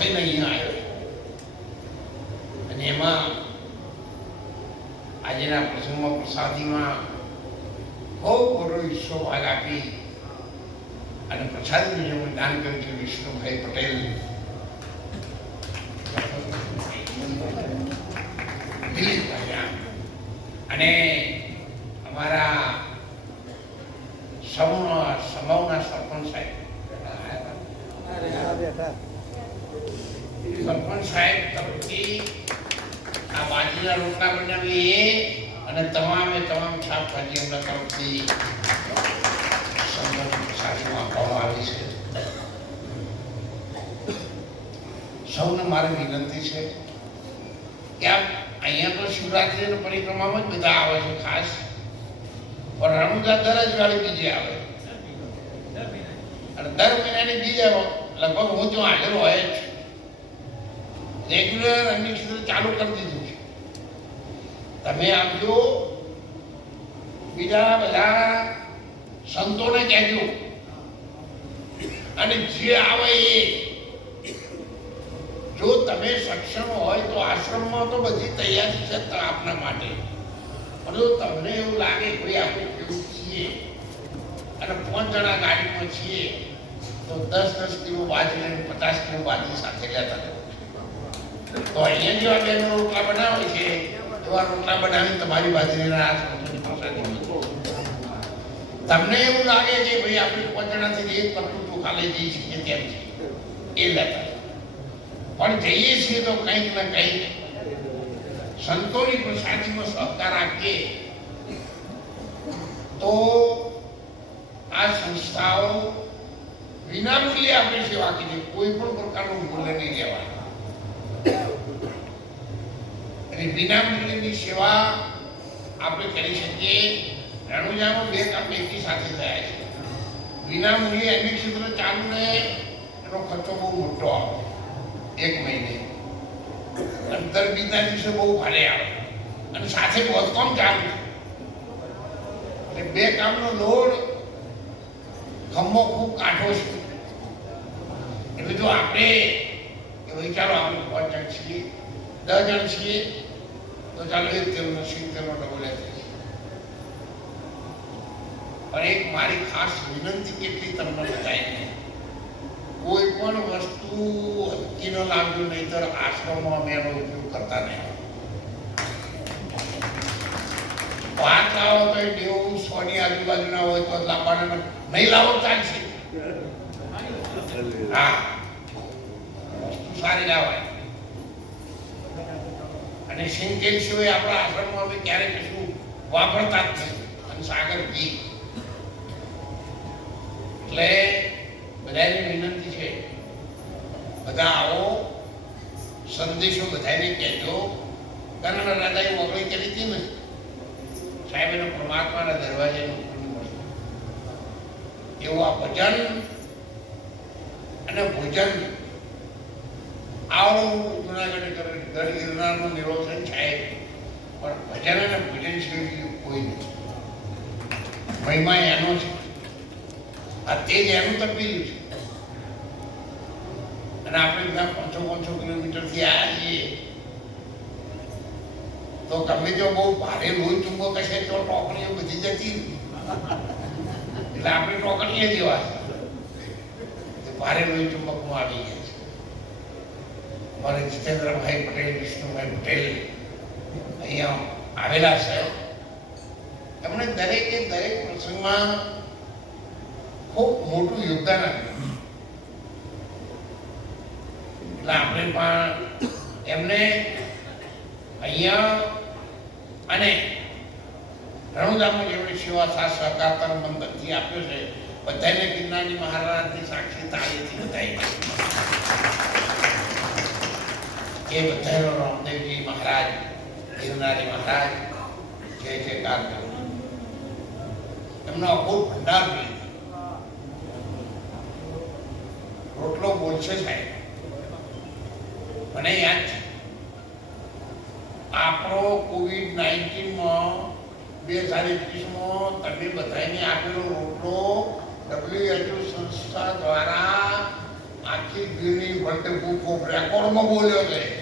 થઈને અહીંયા આવ્યો અને એમાં આજના પ્રસંગમાં પ્રસાદીમાં બહુ મોટો હિસ્સો ભાગ આપી અને પ્રસાદીનું જેમણે દાન કર્યું છે વિષ્ણુભાઈ પટેલ દિલીપભાઈ અને અમારા સમૂહના સરપંચ સાહેબ તરફથી આ બાજરીના રોટલા બનાવીએ અને તમામ શાકભાજી એમના તરફથી સાડીમાં આપવામાં આવી છે. સૌને મારી વિનંતી છે કે અહીંયા તો શિવરાત્રી પરિક્રમામાં જ બધા આવે છે ખાસ, પણ રણુજા દર જ વાળી બીજે આવે અને દર મહિનાની બીજે લગભગ હું તો હાજર હોય જ. રેગ્યુલર રનિંગ ક્ષેત્ર ચાલુ કરી દીધું છે. તમે આપજો, બીજા બધા સંતોને કહેજો અને જે આવે એ જો તમે સક્ષમ હોય તો આશ્રમમાં તો બધી તૈયારી છે આપના માટે. પરંતુ તમને એવું લાગે કોઈ આપણે કેવું છીએ અને 5 જણા ગાડીમાં છીએ તો 10 કિલો બાજરી અને 50 કિલો બાજરી સાથે લેતા જવું. તો અહીંયા જેવા બેનો રોટલા બનાવે છે એવા રોટલા બનાવીને તમારી બાજરીના આ તમને એવું લાગે કે ભાઈ આપણે 5 જણાથી એક કટલું ચોખા લઈ જઈ શકીએ તેમ છે એ લેતા, પણ જઈએ છીએ તો કંઈક ને કંઈક સંતોની પ્રસાદીમાં સહકાર આપીએ તો આ સંસ્થાઓ વિનામૂલ્યે આપણી સેવા કરીએ, કોઈ પણ પ્રકારનું મૂલ્ય નહીં લેવાનું. અને વિનામૂલ્યની સેવા આપણે કરી શકીએ. રણુજામાં 2 કામ એકી સાથે થયા છે. વિનામૂલ્યે અન્ય ક્ષેત્ર ચાલુ રહે એનો ખર્ચો બહુ મોટો આવે 1 મહિને, અંતર બીજના દિવસે બહુ ભારે આવે અને સાથે બાંધકામ ચાલુ એટલે 2 કામનો લોડ ખમ્મો ખૂબ કાઢો છે. એટલે જો આપણે કે ભાઈ ચાલો આપણે 5 જણ છીએ 10 જણ છીએ તો ચાલો 1 તેલનો 70 તેલનો ડબલ થઈ. પણ એક મારી ખાસ વિનંતી કેટલી તમને બતાવીને, કોઈ પણ વસ્તુ અટકી ન લાવજો, નહીતર આશ્રમમાં અમે એનો ઉપયોગ કરતા નહીં. વાત લાવો તો 100ની આજુબાજુના હોય તો લાવવાના, નહીં લાવો ચાલશે. હા, વસ્તુ સારી લાવાય. અને સિંગતેલ સિવાય આપણા આશ્રમમાં અમે ક્યારેય કશું વાપરતા જ નહીં. અને સાગર ઘી. એટલે બધાને વિનંતી છે, બધા આવો, સંદેશો બધાને કહેજો. કારણ દાદાએ ઓગળી કરી હતી ને સાહેબ, એનો પરમાત્માના દરવાજે એવું આ ભજન અને ભોજન આવું જુનાગઢ ગઢ ગિરનારનું નિરોધન થાય, પણ ભજન અને ભોજન સિવાય કોઈ નથી. મહિમા એનો છે, આ તેજ એનું તપેલું છે. અને આપણે બધા 500 કિલોમીટરથી આવ્યા છીએ તો ગમે તે બહુ ભારે લોહી ચુંબક હશે તો ટોકરીઓ બધી જતી, એટલે આપણે ટોકરીએ જેવા છે ભારે લોહી ચુંબકમાં આવી ગયા છે. અમારે જીતેન્દ્રભાઈ પટેલ, વિષ્ણુભાઈ પટેલ અહીંયા આવેલા છે. એમણે દરેકે દરેક પ્રસંગમાં ખૂબ મોટું યોગદાન આપ્યું. એટલે આપણે પણ એમને અહીંયા અને રણુજામાં જેમની સેવા સાથ સહકાર તન બંધનથી આપ્યો છે, બધાને ગિરનારની મહારાજની સાક્ષી તાળીથી બધાઈ એ બધાનો રામદેવજી મહારાજ, ગિરનારી મહારાજ જય જયકાર કરો. એમનો અખૂટ ભંડાર મળે. રોટલો બોલશે સાહેબ, મને યાદ છે આપણો COVID-19માં 2021માં તમે બધાને આપેલો રોટલો WHO સંસ્થા દ્વારા આખી દુનિયા વર્લ્ડ બુક ઓફ રેકોર્ડમાં બોલ્યો છે